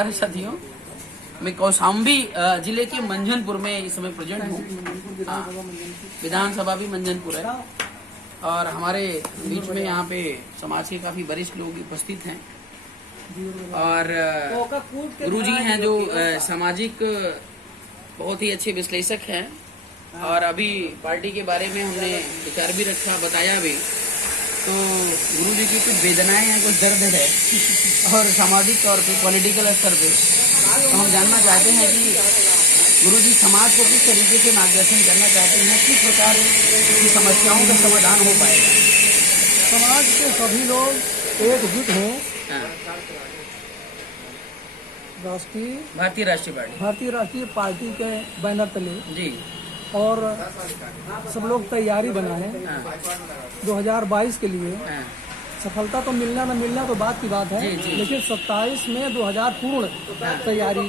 नमस्कार है साथियों। मैं कौशाम्बी जिले के मंझनपुर में इस समय प्रेजेंट हूँ। विधानसभा भी मंझनपुर है और हमारे बीच में यहाँ पे समाज के काफी वरिष्ठ लोग उपस्थित हैं और गुरुजी हैं जो सामाजिक बहुत ही अच्छे विश्लेषक हैं और अभी पार्टी के बारे में हमने विचार भी रखा, बताया भी। तो गुरुजी की कुछ वेदनाएं हैं, कुछ दर्द है और सामाजिक तौर पे, पॉलिटिकल स्तर पे तो हम जानना चाहते हैं कि गुरुजी समाज को किस तरीके से मार्गदर्शन करना चाहते हैं, किस प्रकार की समस्याओं का समाधान हो पाएगा। समाज के सभी लोग एकजुट हों, भारतीय राष्ट्रीय पार्टी के बैनर तले जी और सब लोग तैयारी बनाएं 2022 के लिए। सफलता तो मिलना न मिलना तो बात की बात है, लेकिन 27 में 2000 पूर्ण तैयारी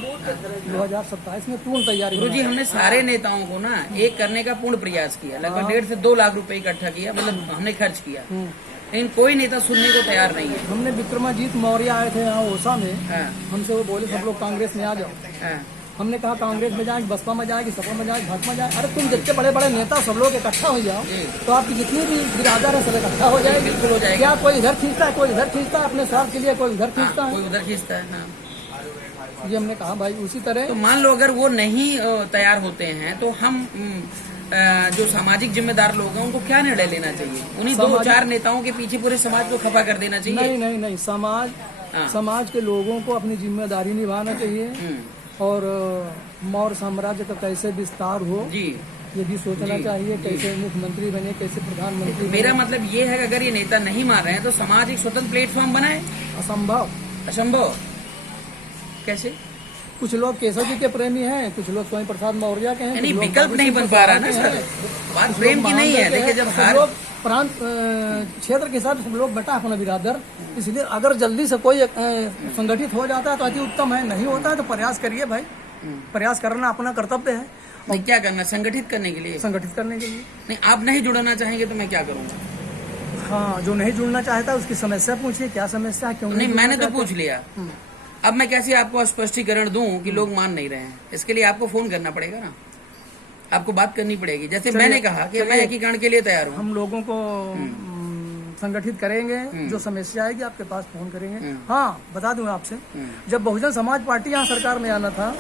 2027 में पूर्ण तैयारी। गुरुजी हमने सारे नेताओं को ना एक करने का पूर्ण प्रयास किया, लगभग 1.5 से 2 लाख रुपए इकट्ठा किया, मतलब हमने खर्च किया, लेकिन कोई नेता सुनने को तैयार नहीं है। हमने विक्रमाजीत मौर्य आए थे यहाँ ओसा में, हमसे वो बोले सब लोग कांग्रेस में आ जाओ। हमने कहा कांग्रेस में जाए, बसपा में जाए, सपा में जाए, भाजपा में जाए। अरे तुम जितने बड़े बड़े नेता सब लोग इकट्ठा हो जाओ तो आपकी जितनी भी बिरादर है सब इकट्ठा हो जाएगी। बिल्कुल हो जाएगी। क्या कोई इधर खींचता है, कोई इधर खींचता है, अपने स्वार्थ के लिए कोई इधर खींचता है, कोई उधर खींचता है। ये हमने कहा भाई उसी तरह। तो मान लो अगर वो नहीं तैयार होते हैं तो हम जो सामाजिक जिम्मेदार लोग हैं उनको क्या निर्णय लेना चाहिए? उन्हीं 2-4 नेताओं के पीछे पूरे समाज को खफा कर देना चाहिए? नहीं, समाज के लोगों को अपनी जिम्मेदारी निभाना चाहिए और मौर्य साम्राज्य का कैसे विस्तार हो ये भी सोचना चाहिए। कैसे मुख्यमंत्री बने, कैसे प्रधानमंत्री। मेरा मतलब ये है कि अगर ये नेता नहीं मान रहे हैं तो समाज एक स्वतंत्र प्लेटफॉर्म बनाए। असंभव कैसे? कुछ लोग केशव जी के प्रेमी हैं, कुछ लोग स्वयं प्रसाद मौर्य के हैं। नहीं, विकल्प नहीं बन पा रहा ना सर, बात प्रेम की नहीं है। देखिए जब सब लोग प्रांत क्षेत्र के हिसाब से सब लोग बेटा अपना बिरादर, इसलिए अगर जल्दी से कोई संगठित हो जाता है तो अति उत्तम है, नहीं होता है तो प्रयास करिए भाई। प्रयास करना अपना कर्तव्य है। नहीं, क्या करना? संगठित करने के लिए। नहीं, आप नहीं जुड़ना चाहेंगे तो मैं क्या करूँगा? हाँ, जो नहीं जुड़ना चाहता उसकी समस्या पूछिए, क्या समस्या है, क्यों नहीं। मैंने तो पूछ लिया, अब मैं कैसे आपको स्पष्टीकरण दूं कि लोग मान नहीं रहे हैं? इसके लिए आपको फोन करना पड़ेगा ना, आपको बात करनी पड़ेगी। जैसे मैंने कहा कि मैं एकीकरण के लिए तैयार हूँ। हम लोगों को संगठित करेंगे, जो समस्या आएगी आपके पास फोन करेंगे। हाँ, बता दूं आपसे, जब बहुजन समाज पार्टी यहाँ सरकार में आना था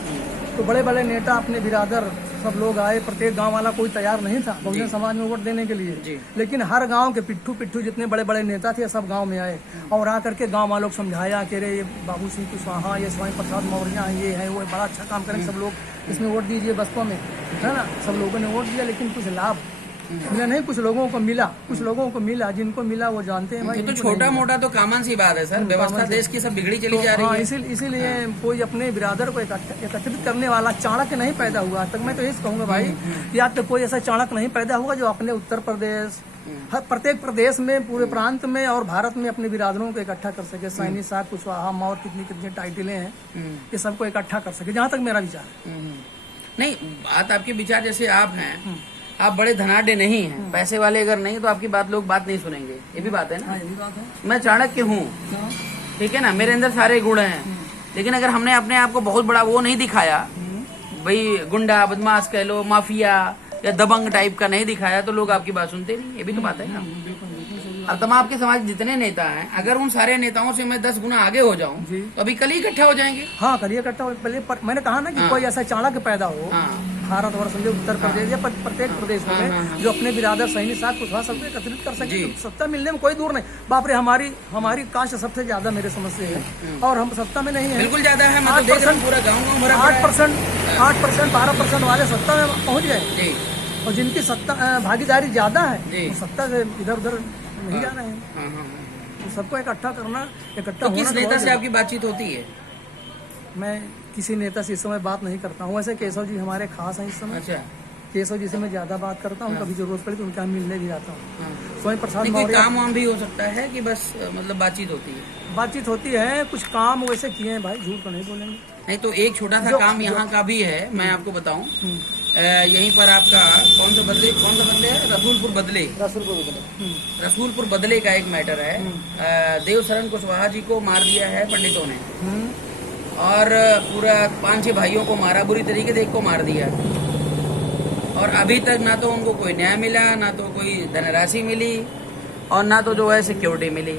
तो बड़े बड़े नेता अपने बिरादर सब लोग आए, प्रत्येक गांव वाला कोई तैयार नहीं था बहुजन समाज में वोट देने के लिए। लेकिन हर गांव के पिट्ठू जितने बड़े बड़े नेता थे सब गांव में आए और आकर के गांव वालों को समझाया कि रे बाबू सिंह कुशवाहा, ये स्वयं प्रसाद मौर्य, ये है वो बड़ा अच्छा काम करेंगे, सब लोग इसमें वोट दीजिए, बसपा में, है ना। सब लोगों ने वोट दिया, लेकिन कुछ लाभ मिला नहीं, कुछ लोगों को मिला, जिनको मिला वो जानते हैं भाई। तो छोटा मोटा तो कॉमन सी बात है सर, व्यवस्था देश की सब बिगड़ी चली जा रही है। इसीलिए कोई अपने बिरादर को एकत्रित करने वाला चाणक्य नहीं पैदा हुआ तक। मैं तो यही कहूँगा भाई, या तो कोई ऐसा चाणक्य नहीं पैदा हुआ जो अपने उत्तर प्रदेश, प्रत्येक प्रदेश में, पूरे प्रांत में और भारत में अपने बिरादरों को इकट्ठा कर सके। सैनी साहब, कुशवाहा, मौर्य, कितनी टाइटलें हैं, ये सबको इकट्ठा कर सके, जहाँ तक मेरा विचार है। नहीं, बात आपके विचार जैसे आप हैं, आप बड़े धनाढ़ नहीं हैं, पैसे वाले अगर नहीं तो आपकी लोग बात नहीं सुनेंगे, ये भी बात है ना। ये भी बात है। मैं चाणक्य हूँ, ठीक है ना, मेरे अंदर सारे गुण हैं, लेकिन अगर हमने अपने आप को बहुत बड़ा वो नहीं दिखाया, भाई गुंडा बदमाश कह लो, माफिया या दबंग टाइप का नहीं दिखाया, तो लोग आपकी बात सुनते नहीं। ये भी तो बात है ना। अब तमाम के समाज जितने नेता हैं, अगर उन सारे नेताओं से मैं 10 गुना आगे हो जाऊं तो अभी कल ही इकट्ठा हो जाएंगे। हाँ, कल ही इकट्ठा हो। मैंने कहा ना कि कोई ऐसा चाणक्य पैदा हो भारत वर्ष में, उत्तर प्रदेश या प्रत्येक प्रदेश में, जो अपने बिरादर सैनी साथ कुछ सबको एकत्रित कर सके। तो सत्ता मिलने में कोई दूर नहीं। बाप रे, हमारी कास्ट सबसे ज्यादा मेरे समझ से है और हम सत्ता में नहीं है। बिल्कुल ज्यादा है, 8% पूरा गाँव 8%, 12% वाले सत्ता में पहुँच गए और जिनकी सत्ता भागीदारी ज्यादा है वो सत्ता से इधर उधर नहीं जा रहे हैं। तो सबको इकट्ठा करना, इकट्ठा तो किस नेता से आपकी बातचीत होती है? मैं किसी नेता से इस समय बात नहीं करता हूँ। वैसे केशव जी हमारे खास हैं इस समय। अच्छा। केशव जी से मैं ज्यादा बात करता हूँ, कभी जरूरत पड़ी तो उनके यहाँ मिलने भी जाता हूँ। स्वयं प्रसाद मौर्य काम वाम भी हो सकता है कि बस मतलब बातचीत होती है? कुछ काम वैसे किए हैं भाई, झूठ तो नहीं बोलेंगे। नहीं, तो एक छोटा सा काम यहाँ का भी है, मैं आपको बताऊँ। यहीं पर आपका कौन सा बदले है? रसूलपुर बदले का एक मैटर है। देवशरण कुशवाहा जी को मार दिया है पंडितों ने और पूरा 5-6 भाइयों को मारा, बुरी तरीके से एक को मार दिया। और अभी तक ना तो उनको कोई न्याय मिला, ना तो कोई धनराशि मिली, और ना तो जो है सिक्योरिटी मिली।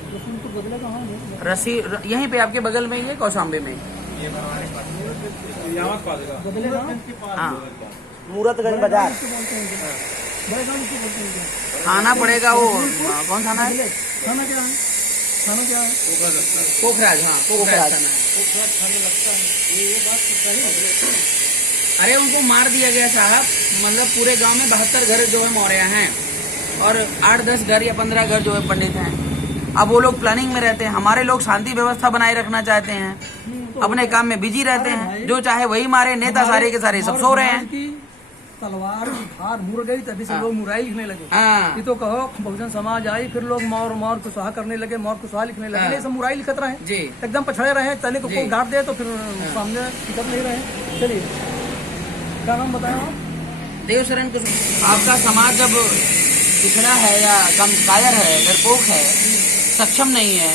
रस्सी यहीं पे आपके बगल में ही है, कौशाम्बी में। हाँ, मूरतगंज बाजार। थाना पड़ेगा वो, कौन थाना है? थाना क्या है? थाना क्या है? पोखराज। हाँ, पोखराज थाना है। अरे उनको मार दिया गया साहब, मतलब पूरे गांव में 72 घर जो है मौर्या हैं, और 8-10 घर या 15 घर जो है पंडित हैं। अब वो लोग प्लानिंग में रहते हैं, हमारे लोग शांति व्यवस्था बनाए रखना चाहते हैं, अपने काम में बिजी रहते हैं, जो चाहे वही मारे। नेता सारे के सारे सब सो रहे हैं। तलवार धार मुड़ गई तभी से लोग मुराई लिखने लगे। हाँ, ये तो कहो बहुजन समाज आई, फिर लोग मौर कुशवाहा करने लगे, मौर कुशवाहा लिखने लगे। ये सब मुराई लिखत रहे जी, एकदम पछड़े रहे, तने को कोई गाड़ दे तो फिर सामने लिखत नहीं रहे। चलिए, क्या नाम बताएं आप? देवशरण कुशवाहा। आपका समाज जब पिछड़ा है या कम कायर है, डरपोक है, सक्षम नहीं है,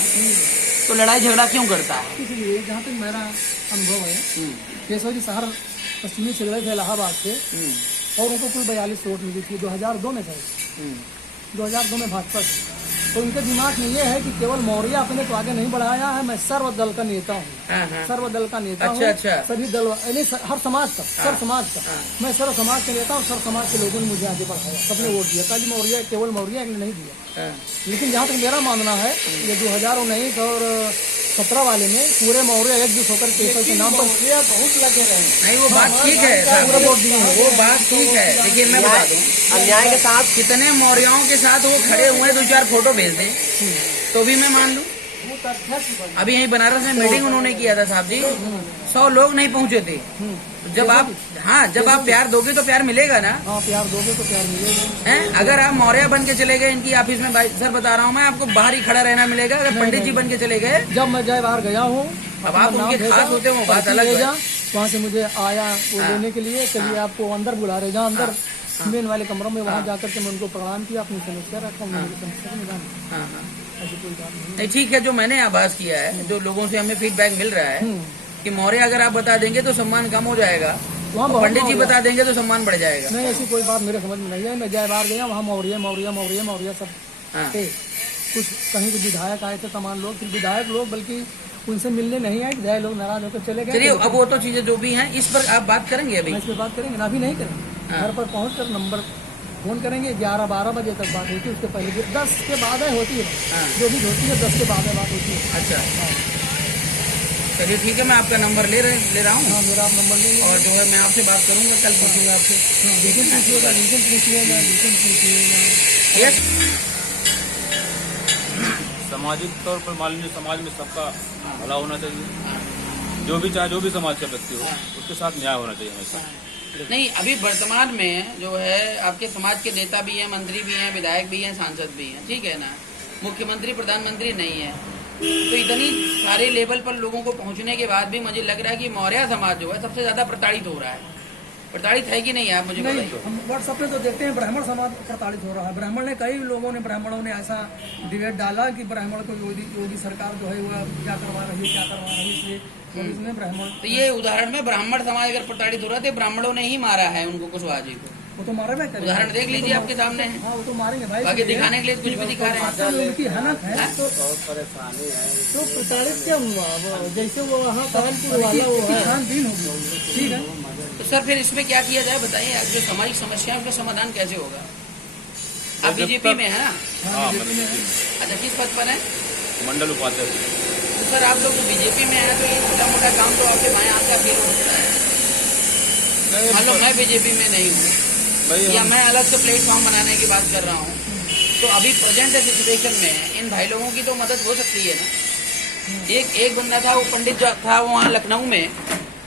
तो लड़ाई झगड़ा क्यों करता है? इसलिए जहाँ तक मेरा अनुभव है, केशव जी शहर पश्चिमी से गए थे इलाहाबाद से, और उनको कुल 42 वोट मिली थी 2002 में। शायद 2002 में भाजपा से। तो उनके दिमाग में ये है कि केवल मौर्य अपने को आगे नहीं बढ़ाया है, मैं सर्व दल का नेता हूँ। सर्व दल का नेता हूँ। अच्छा। सभी दल, हर समाज का, सर्व समाज का। मैं सर्व समाज का नेता हूँ, सर्व समाज के लोगों ने मुझे आगे बढ़ाया, सबने वोट दिया। खाली मौर्य, केवल मौर्य नहीं दिया। लेकिन जहाँ तक मेरा मानना है, ये 2019 और 17 वाले में पूरे मौर्य एकजुट होकर केशव के नाम पर बहुत लगे रहे। नहीं, वो बात ठीक है साहब, वोट दिए हैं, वो बात ठीक है। देखिए मैं बता दूं, अन्याय के साथ कितने मौर्यों के साथ वो खड़े हुए, 2-4 फोटो भेज दें तो भी मैं मान लूं। अभी यहीं बनारस में मीटिंग उन्होंने किया था साहब जी, 100 लोग नहीं पहुंचे थे। जब आप, हाँ, जब आप प्यार दोगे तो प्यार मिलेगा ना। हाँ, प्यार दोगे तो प्यार मिलेगा। हैं? अगर आप मौर्य बन के चले गए इनकी ऑफिस में, भाई सर बता रहा हूँ मैं, आपको बाहर ही खड़ा रहना मिलेगा। अगर पंडित जी बन के चले गए, जब मैं जय बाहर गया हूँ, अब आप उनके खास होते हो, बात अलग है। वहाँ से मुझे आया वो लेने के लिए, चलिए आपको अंदर बुला रहे, जहाँ अंदर मेन वाले कमरों में, वहाँ जाकर के मैं उनको प्रणाम किया, अपनी समस्या रखा, ऐसी कोई बात नहीं। ठीक है, जो मैंने आभास किया है, जो लोगों से हमें फीडबैक मिल रहा है कि मौर्य अगर आप बता देंगे तो सम्मान कम हो जाएगा, वहाँ पंडित जी बता देंगे तो सम्मान बढ़ जाएगा। नहीं, ऐसी कोई बात मेरे समझ में नहीं है। मैं जय बाहर गया, वहाँ मौर्य मौर्य मौर्य मौर्य सब थे। कुछ कहीं के विधायक आए थे, तमाम लोग, फिर विधायक लोग बल्कि उनसे मिलने नहीं आए, विधायक लोग नाराज होकर चले गए। चलिए, अब वो तो चीजें जो भी हैं, इस पर आप बात करेंगे अभी? इस पर बात करेंगे ना, अभी नहीं करेंगे। घर पर पहुँच कर नंबर फोन करेंगे। 11-12 बजे तक बात होती है, उसके पहले 10 के बाद होती है। जो भी होती है 10 के बाद बात होती है। अच्छा, चलिए ठीक है, मैं आपका नंबर ले रहा हूँ। हाँ, मेरा आप नंबर ले लीजिए। और जो है मैं आपसे बात करूँगा, कल पूछूंगा आपसे। रीजन पूछिएगा, रीजन पूछिएगा, रीजन पूछिएगा। यस, सामाजिक तौर पर मान लीजिए समाज में सबका भला होना चाहिए, जो भी चाहे, जो भी समाज का व्यक्ति हो, उसके साथ न्याय होना चाहिए हमेशा। नहीं, अभी वर्तमान में जो है आपके समाज के नेता भी हैं, मंत्री भी हैं, विधायक भी हैं, सांसद भी हैं, ठीक है ना, मुख्यमंत्री प्रधानमंत्री नहीं है। तो इतनी सारे लेवल पर लोगों को पहुंचने के बाद भी मुझे लग रहा है कि मौर्य समाज जो है सबसे ज्यादा प्रताड़ित हो रहा है। प्रताड़ित है कि नहीं, आप मुझे नहीं, बताइए। हम व्हाट्सएप पे तो देखते हैं ब्राह्मण समाज प्रताड़ित हो रहा है। ब्राह्मण ने, कई लोगों ने, ब्राह्मणों ने ऐसा डिबेट डाला कि ब्राह्मण को योगी सरकार जो है वो क्या करवा रही है, इसलिए इसमें ब्राह्मण। तो ये उदाहरण में ब्राह्मण समाज अगर प्रताड़ित हो रहा है तो ब्राह्मणों ने ही मारा है उनको, कुशवाहा जी को। वो तो मारे में उदाहरण देख लीजिए, आपके सामने है। हाँ, वो तो मारेंगे भाई, बाकी दिखाने के लिए कुछ भी दिखा रहे हैं। उनकी हनक है तो परेशानी है। तो प्रताड़ित क्या हुआ? जैसे वो वहाँ कानपुर वाला वो है, छानबीन होगी, ठीक है। तो सर फिर इसमें क्या किया जाए बताइए, आज जो सामाजिक समस्या है उसका समाधान कैसे होगा? आप बीजेपी में है ना? हाँ, अच्छा, किस पद पर है? मंडल उपाध्यक्ष। तो सर आप लोग बीजेपी में है तो ये छोटा मोटा काम तो आपके भाई आके अकेले हो सकता है। मान लो मैं बीजेपी में नहीं हूँ या मैं अलग से प्लेटफॉर्म बनाने की बात कर रहा हूँ, तो अभी प्रेजेंट सिचुएशन में इन भाई लोगों की तो मदद हो सकती है ना। एक बंदा था, वो पंडित जो था वो वहाँ लखनऊ में,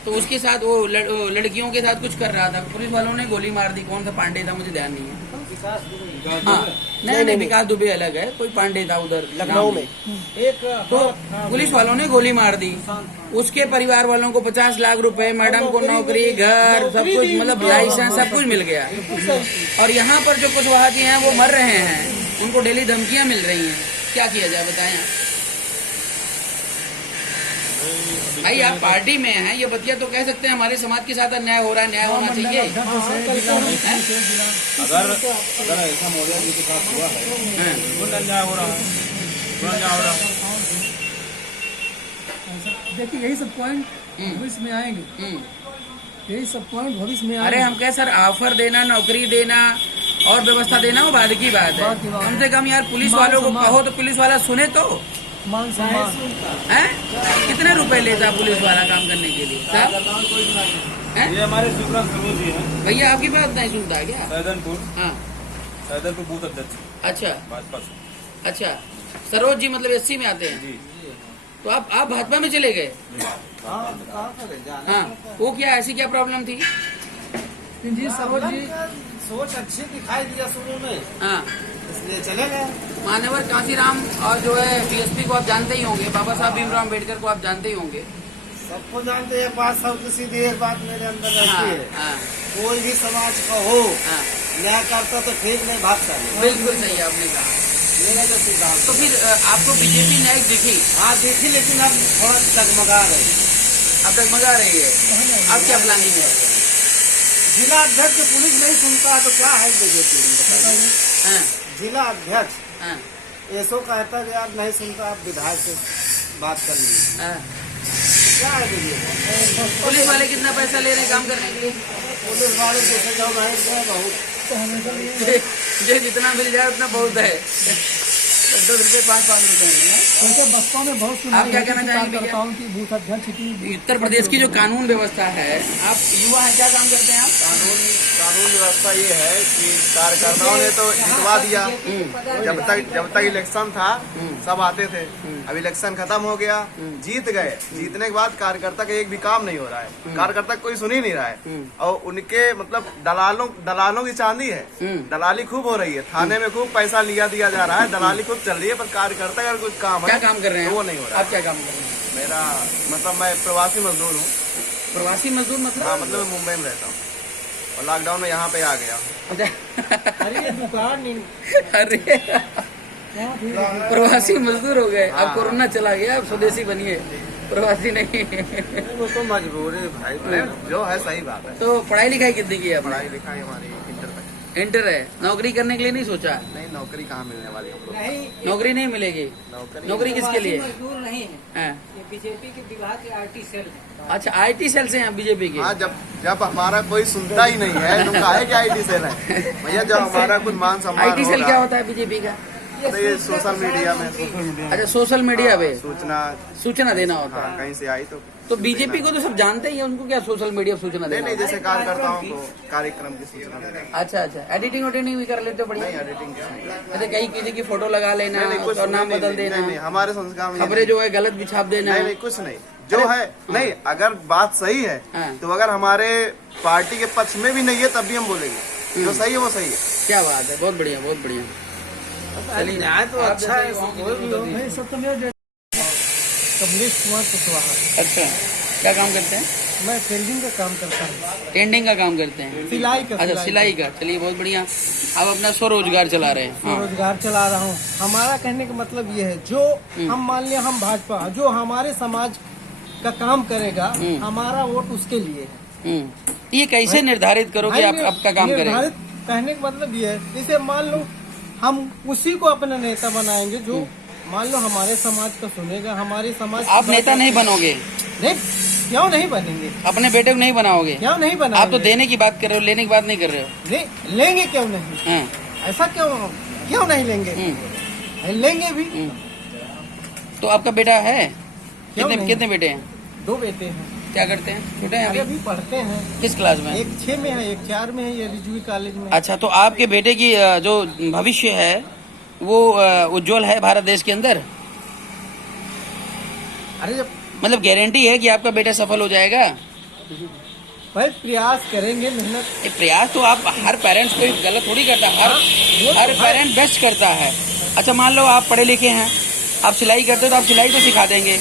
तो उसके साथ वो लड़कियों के साथ कुछ कर रहा था, पुलिस वालों ने गोली मार दी। कौन सा पांडे था मुझे ध्यान नहीं है। हाँ, नहीं, विकास दुबे अलग है, कोई पांडे था उधर लखनऊ में। तो पुलिस वालों ने गोली मार दी। उसके परिवार वालों को 50 लाख रुपए, मैडम को नौकरी, घर, सब कुछ, मतलब लाइसेंस, सब कुछ मिल गया। और यहाँ पर जो कुशवाहा जी हैं वो मर रहे हैं, उनको डेली धमकियां मिल रही हैं। क्या किया जाए बताएं? भाई आप पार्टी में हैं, ये बतिया तो कह सकते हैं हमारे समाज के साथ अन्याय हो रहा है, न्याय होना चाहिए। अगर ऐसा मौर्य जी के साथ हुआ है तो अन्याय हो रहा है, अन्याय हो रहा है। देखिए यही सब पॉइंट भविष्य में आएंगे, यही सब पॉइंट भविष्य में अरे आएंगे। हम कह सर ऑफर देना, नौकरी देना और व्यवस्था देना वो बाद की बात है। कम से कम यार पुलिस वालों को कहो तो पुलिस वाला सुने तो। मान सम्मान हैं? कितने रुपए लेता है पुलिस वाला काम करने के लिए साहब? हैं? ये हमारे शिवराम सरोज जी हैं, भैया आपकी बात नहीं सुनता है क्या? सैदनपुर हाँ बूथ अध्यक्ष अच्छा भाजपा से। अच्छा, सरोज जी मतलब एससी में आते हैं। जी तो आप भाजपा में चले गए? हाँ, वो क्या ऐसी क्या प्रॉब्लम थी? जी सरोज जी सोच अच्छी दिखाई दिया शुरू में, हाँ, इसलिए चले गए। मान्यवर कांसीराम और जो है बीएसपी को आप जानते ही होंगे, बाबा साहब भीमराव अम्बेडकर को आप जानते ही होंगे। सबको जानते हैं, बात सबको सीधी एक बात मेरे अंदर हाँ रहती है, हाँ कोई भी समाज का हो हाँ, न्याय करता तो ठीक नहीं भागता है, बिल्कुल सही आपने कहा। मेरा जो सिद्धांत। तो फिर आपको बीजेपी न्याय दिखी? हाँ देखी, लेकिन अब थोड़ा डगमगा रही है। अब तक मजा रही है, अब क्या प्लानिंग है? जिला अध्यक्ष पुलिस नहीं सुनता है तो क्या है बीजेपी में बताइए? हाँ जिला अध्यक्ष हाँ ऐसो कहता है कि यार नहीं सुनता, आप विधायक से बात कर लीजिए, हाँ। क्या है बीजेपी? पुलिस वाले कितना पैसा ले रहे हैं काम करने के लिए? पुलिस वाले जैसे जाओ नहीं गए बहुत, जो जितना मिल जाए उतना बहुत है। 10 रुपए 5-5 रुपए हैं। वैसे बसपा में बहुत आप क्या कहना चाहेंगे भैया? कार्यकर्ताओं की बूथ अध्यक्ष की उत्तर प्रदेश की जो कानून व्यवस्था है, आप युवा हैं, क्या काम करते हैं आप? कानून व्यवस्था ये है कि कार्यकर्ताओं ने तो जितवा दिया। जब तक इलेक्शन था सब आते थे, अब इलेक्शन खत्म हो गया, जीत गए, जीतने के बाद कार्यकर्ता का एक भी काम नहीं हो रहा है, कार्यकर्ता कोई सुन ही नहीं रहा है। और उनके मतलब दलालों की चांदी है, दलाली खूब हो रही है, थाने में खूब पैसा लिया दिया जा रहा है, दलाली खूब चल रही है, पर कार्यकर्ता का कुछ काम क्या है काम कर रहे हैं तो वो आप? नहीं हो रहा। आप क्या काम कर रहे हैं? मेरा मतलब मैं प्रवासी मजदूर हूँ। प्रवासी मजदूर हाँ मतलब? मतलब मैं मुंबई में रहता हूँ और लॉकडाउन में यहाँ पे आ गया। अरे ये दुकान नहीं, अरे प्रवासी मजदूर हो गए, अब कोरोना चला गया, अब स्वदेशी बनिए, प्रवासी नहीं। वो तो मजबूरी भाई, जो है सही बात है। तो पढ़ाई लिखाई कितनी की है आपने? पढ़ाई लिखाई हमारी इंटर तक। इंटर है, नौकरी करने के लिए नहीं सोचा? नहीं, नौकरी कहाँ मिलने वाली हम लोग, नौकरी नहीं मिलेगी। नौकरी किसके लिए? मजदूर नहीं है, हाँ। ये बीजेपी के विभाग के आईटी सेल है। अच्छा, आईटी सेल से हैं बीजेपी के? हाँ, जब हमारा कोई सुनता ही नहीं है तो काहे कि आईटी सेल है भैया, जब हमारा कुछ मान सम्मान आईटी सेल होगा, क्या होता है बीजेपी का? तो ये सोशल मीडिया में अच्छा, सोशल मीडिया पे सूचना देना होता हाँ, है। कहीं से आई तो बीजेपी को तो सब जानते ही हैं, उनको क्या सोशल मीडिया पर सूचना देना नहीं, होता है? जैसे कार्यकर्ताओं को कार्यक्रम की सूचना देना। अच्छा अच्छा, एडिटिंग वडिटिंग भी कर लेते हो? बढ़िया। नहीं, एडिटिंग क्या नहीं, जैसे कहीं किसी की फोटो लगा लेना कुछ और नाम नहीं, बदल नहीं, नहीं, देना, हमारे संस्कार में ये खबरें जो है गलत भी छाप देना। नहीं, कुछ नहीं, जो है नहीं, अगर बात सही है हाँ। तो अगर हमारे पार्टी के पक्ष में भी नहीं है तब भी हम बोलेंगे, जो सही है वो सही है। क्या बात है, बहुत बढ़िया बहुत बढ़िया। चलिए, न्याय तो आप अच्छा है, जैसे युवाओं की कोई भी जरूरत हो। होती है। नहीं सत्यमेव कमलेश कुमार कुशवाहा, अच्छा, क्या काम करते हैं? मैं टेंडिंग का काम करता हूँ, टेंडिंग का काम करते हैं? सिलाई का। अच्छा, सिलाई का। चलिए बहुत बढ़िया, आप अपना स्वरोजगार चला रहे हैं। हाँ। रोजगार चला रहा हूँ। हमारा कहने का मतलब ये है, जो हम मान लिया हम भाजपा, जो हमारे समाज का काम करेगा, हमारा वोट उसके लिए है। ये कैसे निर्धारित करो कि आप आपका काम करें? निर्धारित कहने का मतलब ये है, जैसे मान लो हम उसी को अपना नेता बनाएंगे जो मान लो हमारे समाज का सुनेगा, हमारे समाज। आप नेता नहीं बनोगे? नहीं, क्यों नहीं बनेंगे? अपने बेटे को नहीं बनाओगे? क्यों नहीं बनाएंगे? आप तो देने की बात कर रहे हो, लेने की बात नहीं कर रहे हो। नहीं, लेंगे क्यों नहीं? हाँ। ऐसा क्यों नहीं लेंगे? लेंगे भी। तो आपका बेटा है? क्यों नहीं? कितने बेटे हैं? 2 बेटे हैं। क्या करते हैं? छोटे हैं अभी अभी? पढ़ते हैं, किस क्लास में? एक 6 में है, एक 4 में है, ये रिजवी कॉलेज में। अच्छा, तो आपके बेटे की जो भविष्य है वो उज्जवल है भारत देश के अंदर? अरे जब मतलब गारंटी है कि आपका बेटा सफल हो जाएगा? भाई प्रयास करेंगे, मेहनत। ये प्रयास तो आप हर पेरेंट्स कोई गलत थोड़ी करता है, हर पेरेंट बेस्ट करता है। अच्छा, मान लो आप पढ़े लिखे हैं, आप सिलाई करते हो तो आप सिलाई तो सिखा देंगे,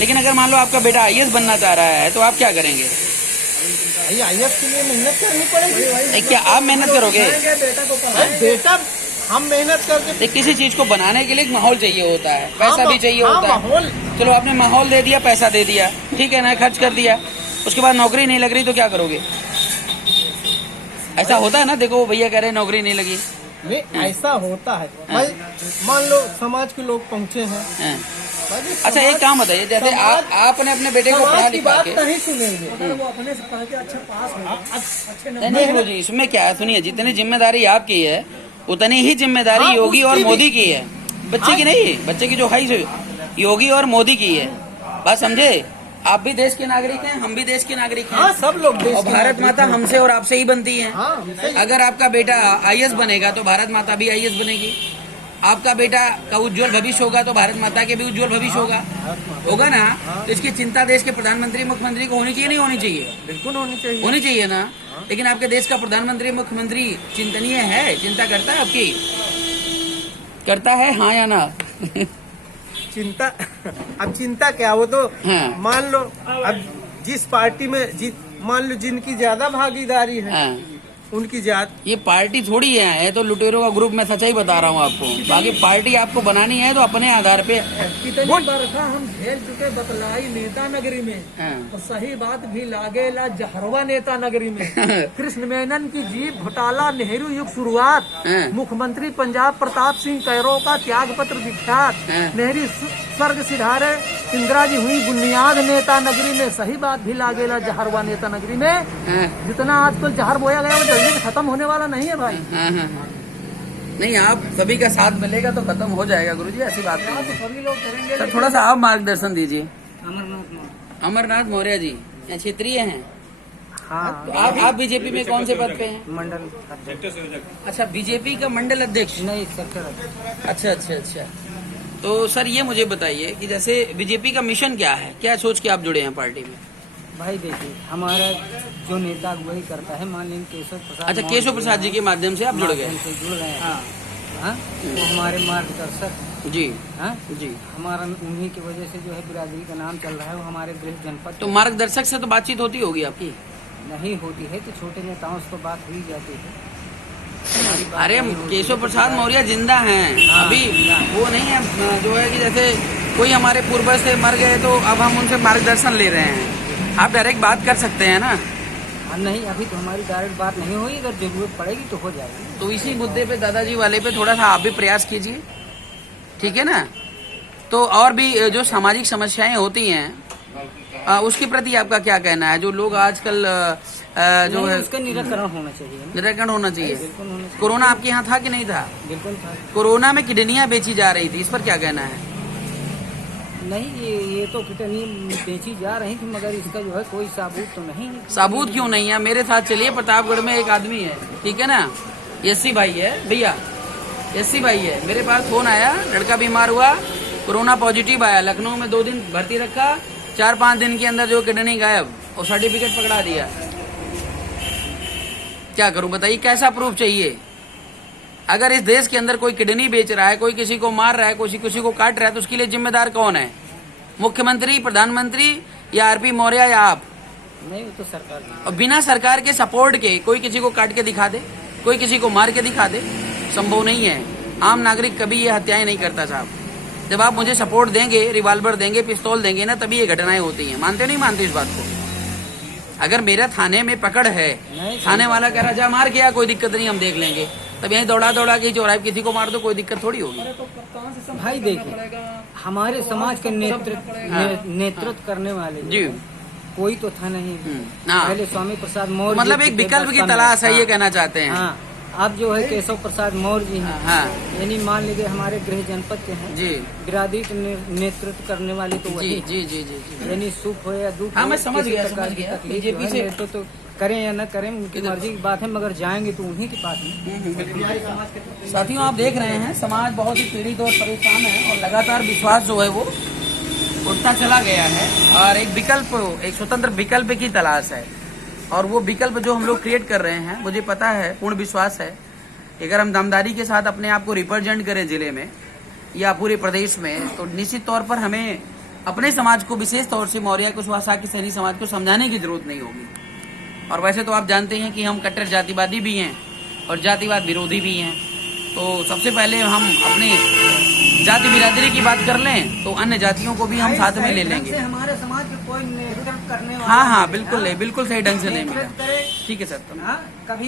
लेकिन अगर मान लो आपका बेटा आईएएस बनना चाह रहा है तो आप क्या करेंगे? भाई आईएएस के लिए मेहनत करनी पड़ेगी। क्या आप मेहनत करोगे? बेटा को बेटा हम मेहनत करके तो किसी चीज को बनाने के लिए एक माहौल चाहिए होता है, पैसा हाँ, भी चाहिए हाँ, होता है। माहौल। चलो आपने माहौल दे दिया, पैसा दे दिया, ठीक है ना, खर्च कर दिया, उसके बाद नौकरी नहीं लग रही तो क्या करोगे? ऐसा होता है ना, देखो वो भैया कह रहे हैं नौकरी नहीं लगी। नहीं, ऐसा होता है भाई। मान लो समाज के लोग पहुंचे हैं हाँ। भाई, अच्छा समाज- एक काम बताइए, जैसे समाज- आपने अपने बेटे को पढ़ा समाज की लिखा बात के, नहीं सुनेंगे। अगर वो अपने से पढ़ के अच्छा पास हो, अच्छे नहीं नहीं गुरु जी, इसमें क्या है, सुनिए, जितनी जिम्मेदारी आपकी है उतनी ही जिम्मेदारी हाँ, योगी और उसकी भी। मोदी की है। बच्चे की नहीं, बच्चे की जो है योगी और मोदी की है। बात समझे? आप भी देश के नागरिक हैं, हम भी देश के नागरिक हैं, हाँ, सब लोग देश और के भारत नागरिक माता हैं। हमसे और आपसे ही बनती है। हाँ, हमसे ही। अगर आपका बेटा आईएएस बनेगा तो भारत माता भी आईएएस बनेगी, आपका बेटा का उज्जवल भविष्य होगा तो भारत माता के भी उज्जवल भविष्य होगा ना। तो इसकी चिंता देश के प्रधानमंत्री मुख्यमंत्री को होनी चाहिए, नहीं होनी चाहिए? बिल्कुल होनी चाहिए। होनी चाहिए ना। लेकिन आपके देश का प्रधानमंत्री मुख्यमंत्री चिंतनीय है, चिंता करता है आपकी? करता है हाँ या ना? चिंता अब चिंता क्या, वो तो हाँ। मान लो अब जिस पार्टी में मान लो जिनकी ज्यादा भागीदारी है हाँ। उनकी ज्यादा। ये पार्टी थोड़ी है तो लुटेरों का ग्रुप, मैं सच्चाई बता रहा हूँ आपको। बाकी पार्टी आपको बनानी है तो अपने आधार पे। कितनी बरखा हम झेल चुके बतलाई नेता नगरी में, हाँ। और सही बात भी लागेला जहरवा नेता नगरी में। कृष्ण मेनन की जीप घोटाला, नेहरू युग शुरुआत, हाँ। मुख्यमंत्री पंजाब प्रताप सिंह कैरो का त्याग पत्र विख्यात, हाँ। नेहरू स्वर्ग सिधारे, इंदिरा जी हुई बुनियाद नेता नगरी में। सही बात भी लागेला जहरवा नेता नगरी में। हाँ, जितना आजकल जहर बोया गया वो जल्दी से खत्म होने वाला नहीं है भाई। हाँ, हाँ, हाँ। नहीं, आप सभी का साथ मिलेगा तो खत्म हो जाएगा गुरुजी, ऐसी बात नहीं है। सभी लोग करेंगे। सर थोड़ा सा आप मार्गदर्शन दीजिए। अमरनाथ अमरनाथ मौर्य जी यहाँ क्षेत्रीय हैं। हाँ, तो आप बीजेपी में कौन से पद पे हैं? मंडल अध्यक्ष। अच्छा, बीजेपी का मंडल अध्यक्ष। नहीं, सेक्टर अध्यक्ष। अच्छा अच्छा अच्छा। तो सर ये मुझे बताइए कि जैसे बीजेपी का मिशन क्या है, क्या सोच के आप जुड़े हैं पार्टी में? भाई देखिए, हमारा जो नेता अगुवाई करता है माननीय केशव प्रसाद। अच्छा, केशव प्रसाद जी के माध्यम से आप जुड़ गए। माध्यम से जुड़ गए हैं। हाँ, वो हमारे मार्गदर्शक। जी हाँ, जी। हमारा उन्हीं की वजह से जो है बिरादरी का नाम चल रहा है। वो हमारे गृह जनपद तो मार्गदर्शक से तो बातचीत होती होगी आपकी? नहीं होती है तो छोटे नेताओं से तो बात हुई जाती है। हमारी बात अरे नहीं होती। केशव प्रसाद मौर्य जिंदा हैं हाँ, अभी, जिंदा। वो नहीं है जो है कि जैसे कोई हमारे पूर्वज से मर गए तो अब हम उनसे मार्गदर्शन ले रहे हैं। आप डायरेक्ट बात कर सकते हैं ना। हाँ, नहीं, अभी तो हमारी डायरेक्ट बात नहीं हुई। अगर जरूरत पड़ेगी तो हो जाएगी। तो इसी मुद्दे पे दादाजी वाले पे थोड़ा सा आप भी प्रयास कीजिए, ठीक है ना। तो और भी जो सामाजिक समस्याएं होती हैं उसके प्रति आपका क्या कहना है? जो लोग आजकल जो नहीं, है उसका निराकरण होना चाहिए ना। निराकरण होना चाहिए। बिल्कुल होना चाहिए। कोरोना आपके यहाँ था कि नहीं था? बिल्कुल था। कोरोना में किडनियां बेची जा रही थी, इस पर क्या कहना है? नहीं, ये तो कितनी बेची जा रही थी, मगर इसका जो है कोई साबूत तो नहीं है। साबूत क्यों नहीं है? मेरे साथ चलिए, प्रतापगढ़ में एक आदमी है, ठीक है ना, एससी भाई है भैया, एससी भाई है। मेरे पास फोन आया, लड़का बीमार हुआ, कोरोना पॉजिटिव आया, लखनऊ में 2 दिन भर्ती रखा, 4-5 दिन के अंदर जो किडनी गायब और सर्टिफिकेट पकड़ा दिया। क्या करूं बताइए, कैसा प्रूफ चाहिए? अगर इस देश के अंदर कोई किडनी बेच रहा है, कोई किसी को मार रहा है, कोई किसी को काट रहा है, तो उसके लिए जिम्मेदार कौन है? मुख्यमंत्री, प्रधानमंत्री या आरपी मौर्य या आप? नहीं, वो तो सरकार की। और बिना सरकार के सपोर्ट के कोई किसी को काट के दिखा दे, कोई किसी को मार के दिखा दे, संभव नहीं है। आम नागरिक कभी ये हत्याएं नहीं करता साहब। जब आप मुझे सपोर्ट देंगे, रिवॉल्वर देंगे, पिस्तौल देंगे ना, तभी ये घटनाएं होती हैं। मानते नहीं मानते इस बात को? अगर मेरा थाने में पकड़ है, थाने वाला कह रहा जा मार गया, कोई दिक्कत नहीं, हम देख लेंगे, तब यहीं दौड़ा दौड़ा के चौराहे किसी को मार दो, कोई दिक्कत थोड़ी होगी। भाई देखिए, हमारे समाज के नेतृत्व करने वाले जी कोई तो था नहीं। हाँ। पहले स्वामी प्रसाद मौर्य, मतलब एक विकल्प की तलाश है, ये कहना चाहते हैं। हाँ, अब जो है केशव प्रसाद मौर्य जी हैं। हाँ यानी मान लीजिए हमारे गृह जनपद के हैं जी बिरादरी का नेतृत्व करने वाले तो जी वही जी जी जी जी। यानी सुख हो या दुख हाँ, हो, मैं समझ किसी गया, प्रकार समझ की गया। तकलीफ बीजेपी जो है, से तो करें या न करें उनकी मर्जी की बात है, मगर जाएंगे तो उन्हीं के पास में। साथियों, आप देख रहे हैं समाज बहुत ही पीड़ित और परेशान है, और लगातार विश्वास जो है वो उठता चला गया है, और एक विकल्प, एक स्वतंत्र विकल्प की तलाश है। और वो विकल्प जो हम लोग क्रिएट कर रहे हैं, मुझे पता है, पूर्ण विश्वास है, अगर हम दमदारी के साथ अपने आप को रिप्रेजेंट करें जिले में या पूरे प्रदेश में, तो निश्चित तौर पर हमें अपने समाज को, विशेष तौर से मौर्य कुशवाहा के सैनी समाज को समझाने की जरूरत नहीं होगी। और वैसे तो आप जानते हैं कि हम कट्टर जातिवादी भी हैं और जातिवाद विरोधी भी हैं, तो सबसे पहले हम अपने जाति बिरादरी की बात कर लें तो अन्य जातियों को भी हम साथ में ले लेंगे। हमारे समाज के कोई नेतृत्व करने वाला हाँ हाँ नहीं, बिल्कुल हाँ? बिल्कुल सही ढंग से नहीं मिला। नेतृत्व करे, ठीक है सर। हाँ, कभी